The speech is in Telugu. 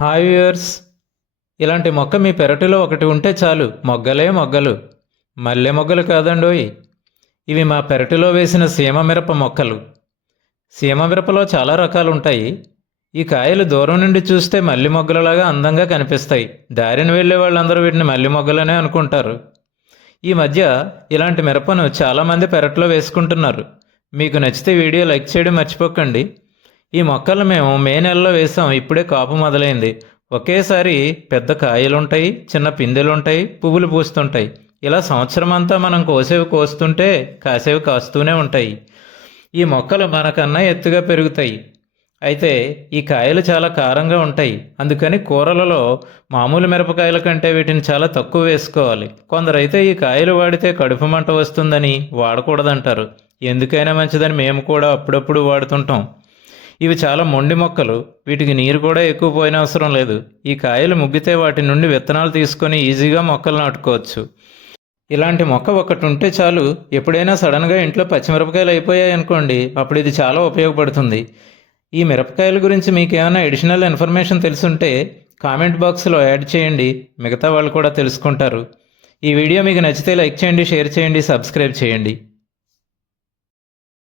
Hi viewers. ఇలాంటి మొక్క మీ పెరటిలో ఒకటి ఉంటే చాలు. మొగ్గలే మొగ్గలు. మల్లె మొగ్గలు కాదండోయ్. ఇవి మా పెరటిలో వేసిన సీమ మిరప మొక్కలు. సీమ మిరపలో చాలా రకాలు ఉంటాయి ఈ కాయలు దూరం నుండి చూస్తే మల్లి మొగ్గలలాగా అందంగా కనిపిస్తాయి. దారిని వెళ్ళే వాళ్ళందరూ వీటిని మల్లి మొగ్గలనే అనుకుంటారు. ఈ మధ్య ఇలాంటి మిరపను చాలామంది పెరట్లో వేసుకుంటున్నారు. మీకు నచ్చితే వీడియో లైక్ చేయడం మర్చిపోకండి. ఈ మొక్కలు మేము మే నెలలో వేసాం. ఇప్పుడే కాపు మొదలైంది. ఒకేసారి పెద్ద కాయలుంటాయి చిన్న పిందెలుంటాయి పువ్వులు పూస్తుంటాయి. ఇలా సంవత్సరం అంతా మనం కోసేవి కోస్తుంటే కాసేవి కాస్తూనే ఉంటాయి. ఈ మొక్కలు మనకన్నా ఎత్తుగా పెరుగుతాయి. అయితే ఈ కాయలు చాలా కారంగా ఉంటాయి. అందుకని కూరలలో మామూలు మిరపకాయల కంటే వీటిని చాలా తక్కువ వేసుకోవాలి. కొందరైతే ఈ కాయలు వాడితే కడుపు మంట వస్తుందని వాడకూడదంటారు. ఎందుకైనా మంచిదని మేము కూడా అప్పుడప్పుడు వాడుతుంటాం. ఇవి చాలా మొండి మొక్కలు. వీటికి నీరు కూడా ఎక్కువ పోయిన అవసరం లేదు. ఈ కాయలు ముగ్గితే వాటి నుండి విత్తనాలు తీసుకొని ఈజీగా మొక్కలు నాటుకోవచ్చు. ఇలాంటి మొక్క ఒకటి ఉంటే చాలు. ఎప్పుడైనా సడన్గా ఇంట్లో పచ్చిమిరపకాయలు అయిపోయాయి అనుకోండి. అప్పుడు ఇది చాలా ఉపయోగపడుతుంది. ఈ మిరపకాయల గురించి మీకు ఏమైనా అడిషనల్ ఇన్ఫర్మేషన్ తెలుసుంటే కామెంట్ బాక్స్లో యాడ్ చేయండి. మిగతా వాళ్ళు కూడా తెలుసుకుంటారు. ఈ వీడియో మీకు నచ్చితే లైక్ చేయండి షేర్ చేయండి సబ్స్క్రైబ్ చేయండి.